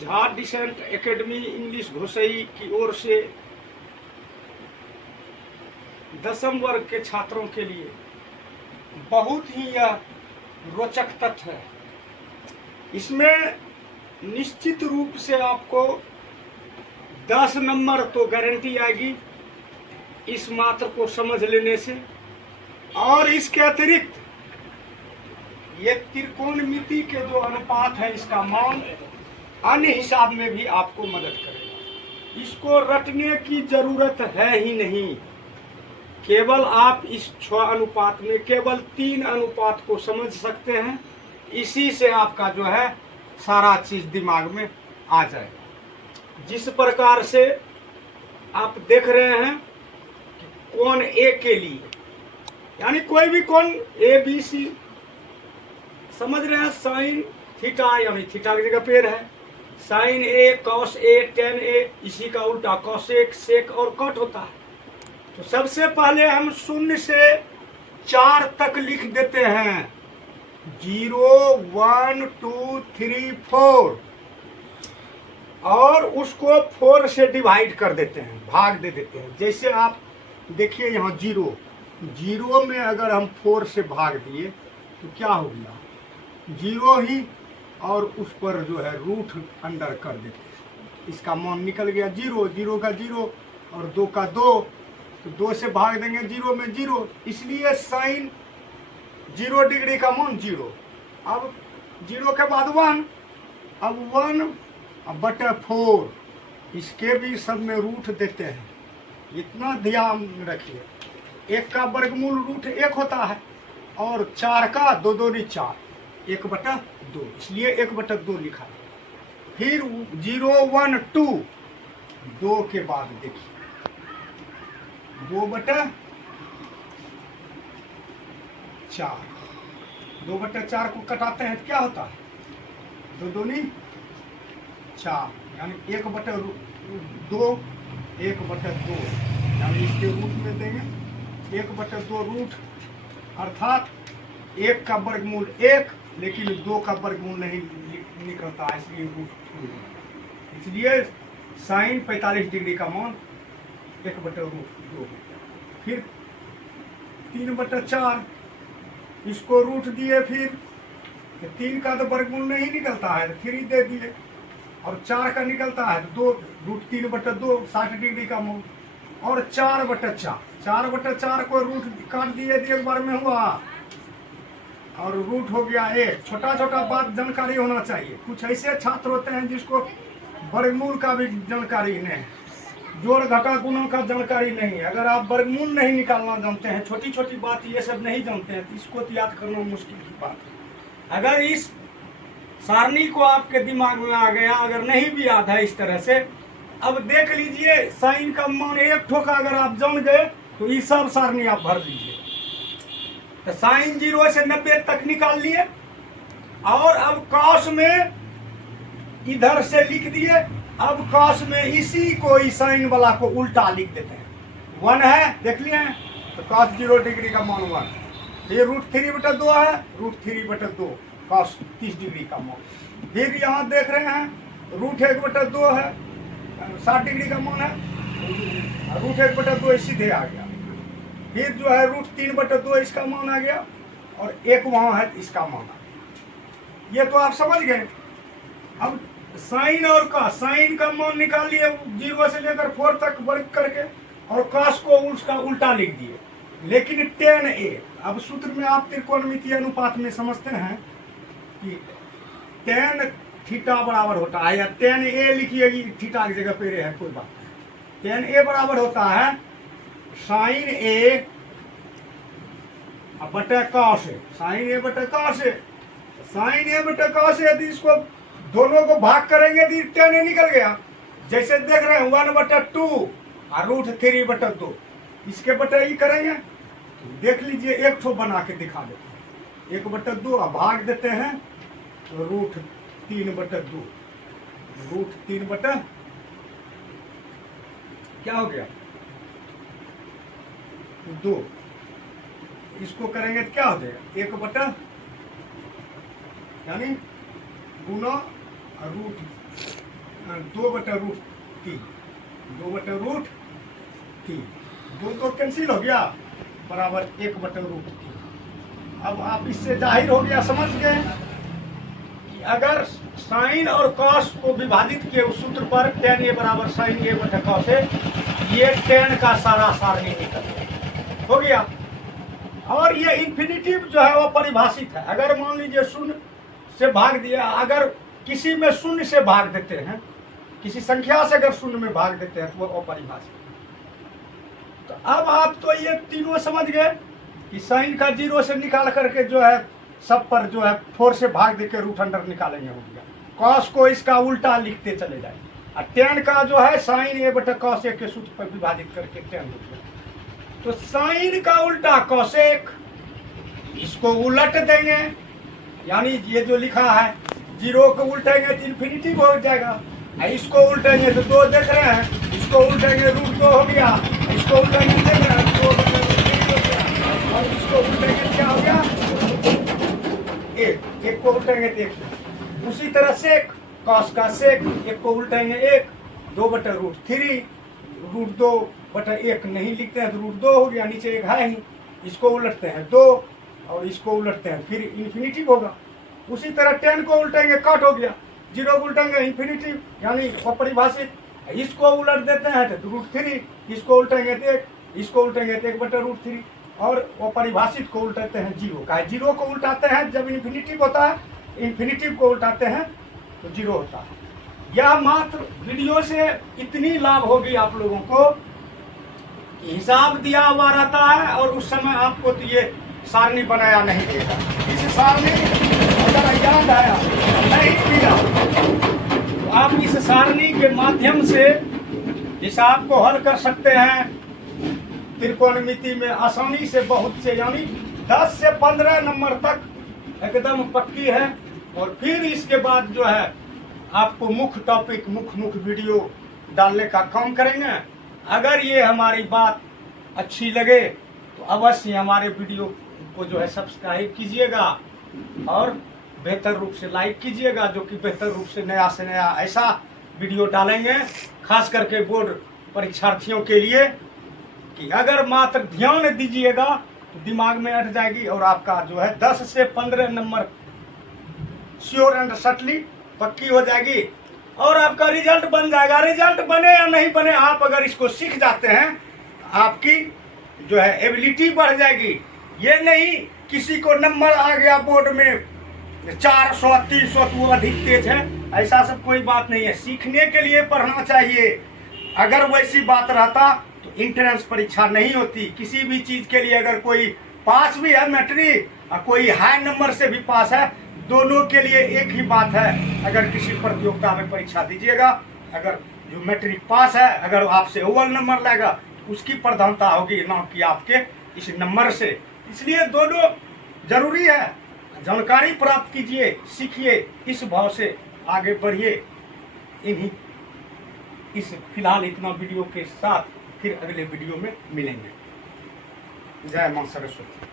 Jha decent academy English Ghosai की ओर से 10वीं वर्ग के छात्रों के लिए बहुत ही यह रोचक तथ्य है। इसमें निश्चित रूप से आपको 10 नंबर तो गारंटी आएगी इस मात्र को समझ लेने से, और इसके अतिरिक्त ये त्रिकोणमिति के जो अनुपात है इसका मान अन्य हिसाब में भी आपको मदद करेगा। इसको रटने की जरूरत है ही नहीं, केवल आप इस 6 अनुपात में केवल 3 अनुपात को समझ सकते हैं। इसी से आपका जो है सारा चीज दिमाग में आ जाएगा। जिस प्रकार से आप देख रहे हैं कोण ए के लिए, यानी कोई भी कोण ए बी सी समझ रहे हैं, साइन थीटा यानी थीटा की जगह पेड़ है, sign A cos A ten ए, इसी का उल्टा कॉसेक सेक और कॉट होता है। तो सबसे पहले हम 0 से 4 तक लिख देते हैं, 0 1 2 3 4, और उसको 4 से डिवाइड कर देते हैं, भाग दे देते हैं। जैसे आप देखिए यहाँ 0 में अगर हम 4 से भाग दिए तो क्या हो गया, 0 ही, और उस पर जो है रूट अंडर कर देते हैं। इसका मान निकल गया 0, 0 का 0 और 2 का 2, तो 2 से भाग देंगे 0 में 0, इसलिए साइन 0 डिग्री का मान 0। अब 0 के बाद 1, अब 1/4, इसके भी सब में रूट देते हैं। इतना ध्यान रखिए, 1 का वर्गमूल रूट 1 होता है, और 4 का 2 दूनी 4, 1/2, इसलिए 1/2 लिखा है। फिर 0 1 2, 2 के बाद देखिए 2/4, 2/4 को कटाते हैं तो क्या होता है, 2 दूनी 4, यानी 1/2, 1/2, यानी इसके रूट में देंगे 1/2 रूट, अर्थात 1 का वर्गमूल 1, लेकिन 2 का वर्गमूल नहीं निकलता है, इसलिए रूट। इसलिए साइन 45 डिग्री का मान 1/2। फिर 3/4, इसको रूट दिए, फिर 3 का तो वर्गमूल नहीं निकलता है, 3 दे दिए, और 4 का निकलता है तो 2, रूट 3/2, 60 डिग्री का मान, और 4/4, 4/4 को रूट काट दिए, एक बार में हुआ, और रूट हो गया 1। छोटा छोटा बात जानकारी होना चाहिए। कुछ ऐसे छात्र होते हैं जिसको वर्गमूल का भी जानकारी नहीं, जोड़ घटा गुणों का जानकारी नहीं है। अगर आप वर्गमूल नहीं निकालना जानते हैं, छोटी छोटी बात ये सब नहीं जानते हैं, तो इसको तो याद करना मुश्किल की बात है। अगर इस सारणी को आपके दिमाग में आ गया, अगर नहीं भी याद है इस तरह से, अब देख लीजिए साइन का मान 1 ठोका अगर आप जान गए तो ये सब सारणी आप भर दीजिए। तो साइन 0 से 90 तक निकाल लिए, और अब कॉस में इधर से लिख दिए। अब कॉस में इसी को साइन वाला को उल्टा लिख देते हैं, 1 है, देख लिए हैं, तो कॉस 0 डिग्री का मान 1। ये रूट 3/2 है, रूट 3/2 कॉस 30 डिग्री का मान। फिर यहाँ देख रहे हैं रूट 1/2 है, 60 डिग्री का मान है, रूट 1/2 सीधे आ गया। फिर जो है रूट 3/2 इसका मान आ गया, और 1 वहाँ है इसका मान आ गया। ये तो आप समझ गए। अब साइन और कॉस, साइन का मान निकाल लिए 0 से लेकर 4 तक वर्ग करके, और कॉस को उसका उल्टा लिख दिए। लेकिन tan a, अब सूत्र में आप त्रिकोणमितीय अनुपात में समझते हैं कि tan थीटा बराबर होता है, या tan a लिखिए, थीटा की जगह पे है, कोई बात नहीं। tan a बराबर होता है साइन a बटे कॉस a, साइन a बटे कॉस a, साइन a बटे कॉस a। यदि इसको दोनों को भाग करेंगे तो tan a निकल गया। जैसे देख रहे हैं 1/2 और रूट 3/2, इसके बटे ही करेंगे, देख लीजिए, एक ठो बना के दिखा देते हैं, 1/2 भाग देते हैं, रूट 3/2, रूट 3/, क्या हो गया 2, इसको करेंगे तो क्या हो जाएगा 1/, यानी गुना रूट 2/√3, 2/√3, 2 तो कैंसिल हो गया, बराबर 1/√3। अब आप इससे जाहिर हो गया, समझ गए कि अगर साइन और कॉस को विभाजित किए उस सूत्र पर tan a बराबर साइन a बटा कॉस a, ये tan का सारा सारणी निकल गया, हो गया। और ये इन्फिनिटिव जो है वो परिभाषित है। अगर मान लीजिए शून्य से भाग दिया, अगर किसी में शून्य से भाग देते हैं, किसी संख्या से अगर शून्य में भाग देते हैं तो वो अपरिभाषित। तो अब आप तो ये तीनों समझ गए कि साइन का 0 से निकाल करके जो है सब पर जो है 4 से भाग देकर रूट अंडर निकालेंगे, हो गया। कॉस को इसका उल्टा लिखते चले जाए, और tan का जो है साइन a बटा कॉस a के सूत्र पर विभाजित करके tan हो गया। तो साइन का उल्टा कोसेक, इसको उलट देंगे, यानी ये जो लिखा है 0 को उल्टेंगे तो इन्फिनिटी हो जाएगा, इसको उल्टेंगे तो 2 देख रहे हैं, इसको उल्टेंगे √2 हो गया, इसको उल्टेंगे देख रहे हैं 2 हो गया, और इसको उल्टेंगे क्या हो गया 1 को उल्टेंगे तो 1। उसी तरह सेक, कॉस का सेक, 1 को उल्टेंगे 1, 2/√3, √2/1 नहीं लिखते हैं तो √2 हो गया, नीचे 1 है ही, इसको उलटते हैं 2 और इसको उलटते हैं फिर इन्फिनिटी होगा। उसी तरह tan को उल्टेंगे कट हो गया, 0 को उल्टेंगे इन्फिनिटी यानी अपरिभाषित, इसको उलट देते हैं तो √3, इसको उल्टेंगे तो 1, इसको उल्टेंगे तो 1/√3, और अपरिभाषित को उल्टाते हैं 0 का। 0 को उल्टाते हैं जब इन्फिनिटी होता है, इन्फिनिटी को उल्टाते हैं तो 0 होता है। यह मात्र वीडियो से इतनी लाभ होगी आप लोगों को, हिसाब दिया हुआ रहता है और उस समय आपको तो ये सारणी बनाया नहीं देगा। इस सारणी अगर याद आया नहीं दिया तो आप इस सारणी के माध्यम से हिसाब को हल कर सकते हैं। त्रिकोणमिति में आसानी से बहुत से, यानी 10 से 15 नंबर तक एकदम पक्की है। और फिर इसके बाद जो है आपको मुख्य टॉपिक, मुख्य वीडियो डालने का काम करेंगे। अगर ये हमारी बात अच्छी लगे तो अवश्य हमारे वीडियो को जो है सब्सक्राइब कीजिएगा और बेहतर रूप से लाइक कीजिएगा, जो कि बेहतर रूप से नया ऐसा वीडियो डालेंगे खास करके बोर्ड परीक्षार्थियों के लिए, कि अगर मात्र ध्यान दीजिएगा तो दिमाग में अट जाएगी और आपका जो है 10 से 15 नंबर श्योर एंड सर्टली पक्की हो जाएगी और आपका रिजल्ट बन जाएगा। रिजल्ट बने या नहीं बने, आप अगर इसको सीख जाते हैं आपकी जो है एबिलिटी बढ़ जाएगी। ये नहीं किसी को नंबर आ गया बोर्ड में 400 300 तो वो अधिक तेज है, ऐसा सब कोई बात नहीं है। सीखने के लिए पढ़ना चाहिए। अगर वैसी बात रहता तो इंट्रेंस परीक्षा नहीं होती। किसी भी चीज के लिए अगर कोई पास भी है मैट्रिक और कोई हाई नंबर से भी पास है, दोनों के लिए एक ही बात है। अगर किसी प्रतियोगिता में परीक्षा दीजिएगा, अगर जो मैट्रिक पास है अगर आपसे अव्वल नंबर लाएगा तो उसकी प्रधानता होगी, ना कि आपके इस नंबर से। इसलिए दोनों जरूरी है। जानकारी प्राप्त कीजिए, सीखिए, इस भाव से आगे बढ़िए। इस फिलहाल इतना वीडियो के साथ फिर अगले वीडियो में मिलेंगे। जय मां सरस्वती।